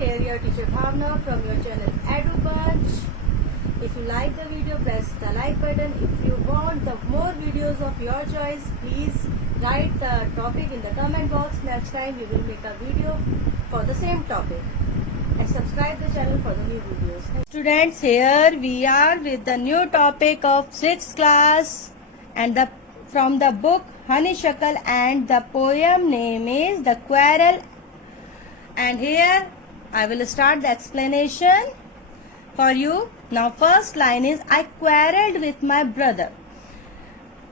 here your teacher Bhavna from your channel EduBunch. If you like the video, press the like button. If you want the more videos of your choice, please write the topic in the comment box. Next time we will make a video for the same topic. And subscribe the channel for the new videos. Students, here we are with the new topic of 6th class and from the book Honeysuckle, and the poem name is The Quarrel. And here I will start the explanation for you. Now first line is I quarreled with my brother.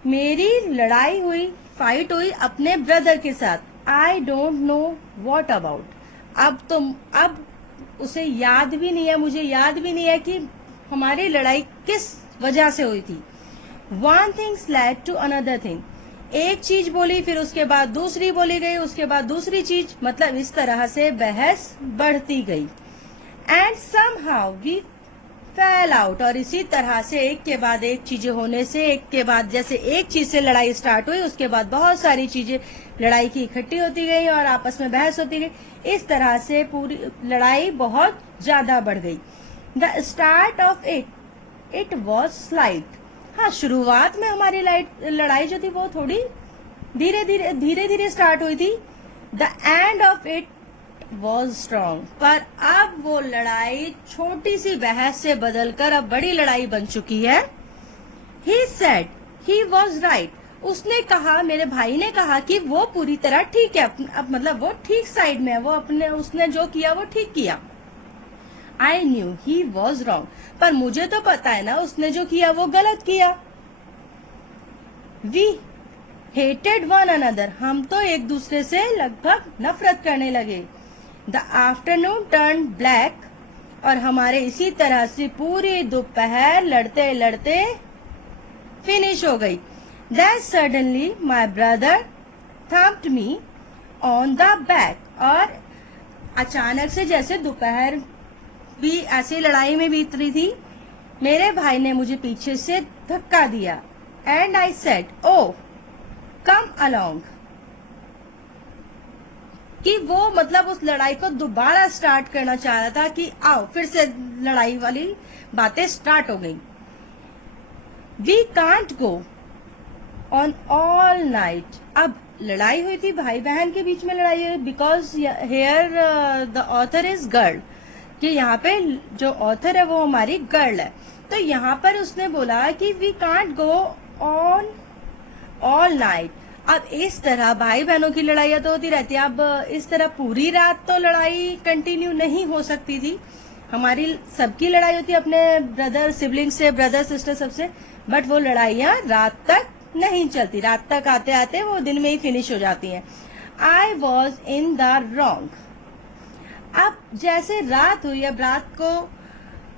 मेरी लड़ाई हुई, fight हुई अपने brother के साथ. I don't know what about. अब उसे याद भी नहीं है, मुझे याद भी नहीं है कि हमारी लड़ाई किस वजह से हुई थी. One thing led to another thing. एक चीज बोली, फिर उसके बाद दूसरी बोली गई, उसके बाद दूसरी चीज, मतलब इस तरह से बहस बढ़ती गई. And somehow we fell out. और इसी तरह से एक के बाद एक चीजें होने से, एक के बाद जैसे एक चीज से लड़ाई स्टार्ट हुई, उसके बाद बहुत सारी चीजें लड़ाई की इकट्ठी होती गई और आपस में बहस होती गई. इस तरह से पूरी लड़ाई बहुत ज्यादा बढ़ गई. The start of it was slight. हाँ, शुरुआत में हमारी लड़ाई जो थी वो थोड़ी धीरे धीरे स्टार्ट हुई थी. The end of it was strong. पर अब वो लड़ाई छोटी सी बहस से बदलकर अब बड़ी लड़ाई बन चुकी है. He said he was right. उसने कहा, मेरे भाई ने कहा कि वो पूरी तरह ठीक है, अब मतलब वो ठीक साइड में है, वो उसने जो किया वो ठीक किया. I knew he was wrong. पर मुझे तो पता है ना उसने जो किया वो गलत किया. We hated one another. हम तो एक दूसरे से लगभग नफरत करने लगे. The afternoon turned black. और हमारे इसी तरह से पूरी दोपहर लड़ते लड़ते फिनिश हो गई. Then suddenly my brother thumped me on the back. और अचानक से जैसे दोपहर भी ऐसी लड़ाई में बीत रही थी, मेरे भाई ने मुझे पीछे से धक्का दिया. And I said oh come along. कि वो मतलब उस लड़ाई को दोबारा स्टार्ट करना चाह रहा था कि आओ फिर से लड़ाई वाली बातें स्टार्ट हो गई. We can't go on all night. अब लड़ाई हुई थी, भाई बहन के बीच में लड़ाई हुई, because here the author is girl. कि यहाँ पे जो ऑथर है वो हमारी गर्ल है. तो यहाँ पर उसने बोला कि we can't go on all night. अब इस तरह भाई बहनों की लड़ाइयां तो होती रहती है. अब इस तरह पूरी रात तो लड़ाई कंटिन्यू नहीं हो सकती थी. हमारी सबकी लड़ाई होती है अपने ब्रदर सिबलिंग से, ब्रदर सिस्टर सबसे, बट वो लड़ाइयां रात तक नहीं चलती. रात तक आते आते वो दिन में ही फिनिश हो जाती हैं. I was in the wrong. अब जैसे रात हुई, अब रात को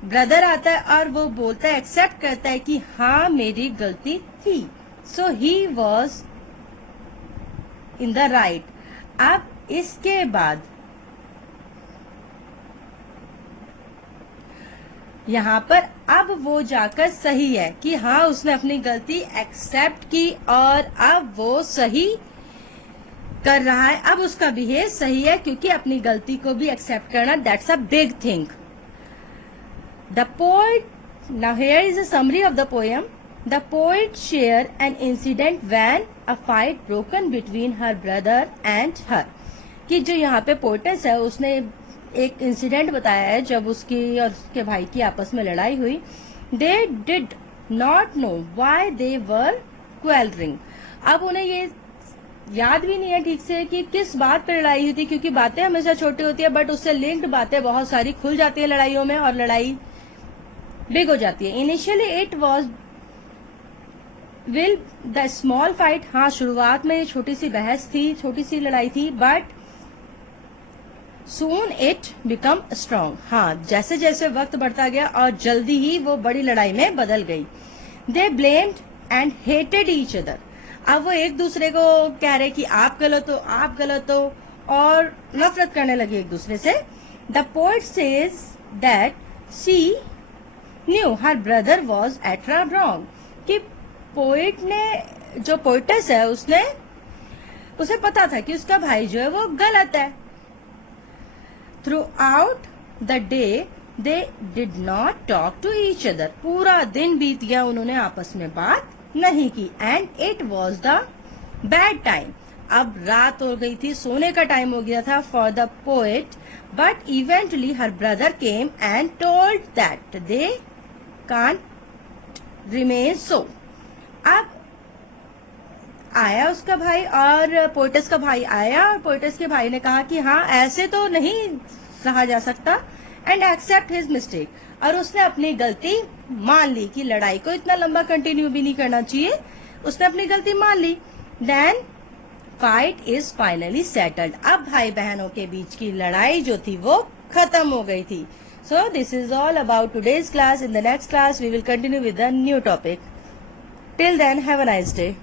ब्रदर आता है और वो बोलता है, एक्सेप्ट करता है कि हाँ मेरी गलती थी. So he was in the right. अब इसके बाद यहाँ पर अब वो जाकर सही है कि हाँ उसने अपनी गलती एक्सेप्ट की और अब वो सही कर रहा है. अब उसका बिहेव सही है क्योंकि अपनी गलती को भी एक्सेप्ट करना, that's a big thing. The poet, now here is a summary of the poem. The poet share an incident when a fight broken between her brother and her. कि जो यहाँ पे पोएटेस है उसने एक इंसिडेंट बताया है जब उसकी और उसके भाई की आपस में लड़ाई हुई. They did not know why they were quarrelling. अब उन्हें ये याद भी नहीं है ठीक से कि किस बात पर लड़ाई हुई थी, क्योंकि बातें हमेशा छोटी होती है बट उससे लिंक्ड बातें बहुत सारी खुल जाती है लड़ाइयों में और लड़ाई बिग हो जाती है. Initially it was will the small fight. हाँ, शुरुआत में छोटी सी बहस थी, छोटी सी लड़ाई थी, but soon it become strong. हाँ, जैसे जैसे वक्त बढ़ता गया और जल्दी ही वो बड़ी लड़ाई में बदल गई. They blamed and hated each other. अब वो एक दूसरे को कह रहे कि आप गलत हो, आप गलत हो, और नफरत करने लगे एक दूसरे से. The poet says that she knew her brother was at wrong. कि पोएट ने, जो पोएटेस है, उसे पता था कि उसका भाई जो है वो गलत है. Throughout the day they did not talk to each other. पूरा दिन बीत गया, उन्होंने आपस में बात नहीं की. And it was the bad time. अब रात हो गई थी, सोने का टाइम हो गया था for the poet. But eventually her brother came and told that they can't remain so. अब आया उसका भाई और पोएटस का भाई आया, और पोएटस के भाई ने कहा कि हाँ ऐसे तो नहीं रहा जा सकता, एंड एक्सेप्ट हिज मिस्टेक. और उसने अपनी गलती मान ली कि लड़ाई को इतना लंबा कंटिन्यू भी नहीं करना चाहिए. उसने अपनी गलती मान ली. Then fight is finally settled. अब भाई बहनों के बीच की लड़ाई जो थी वो खत्म हो गई थी. So this is all about today's class. In the next class we will continue with the new topic. Till then have a nice day.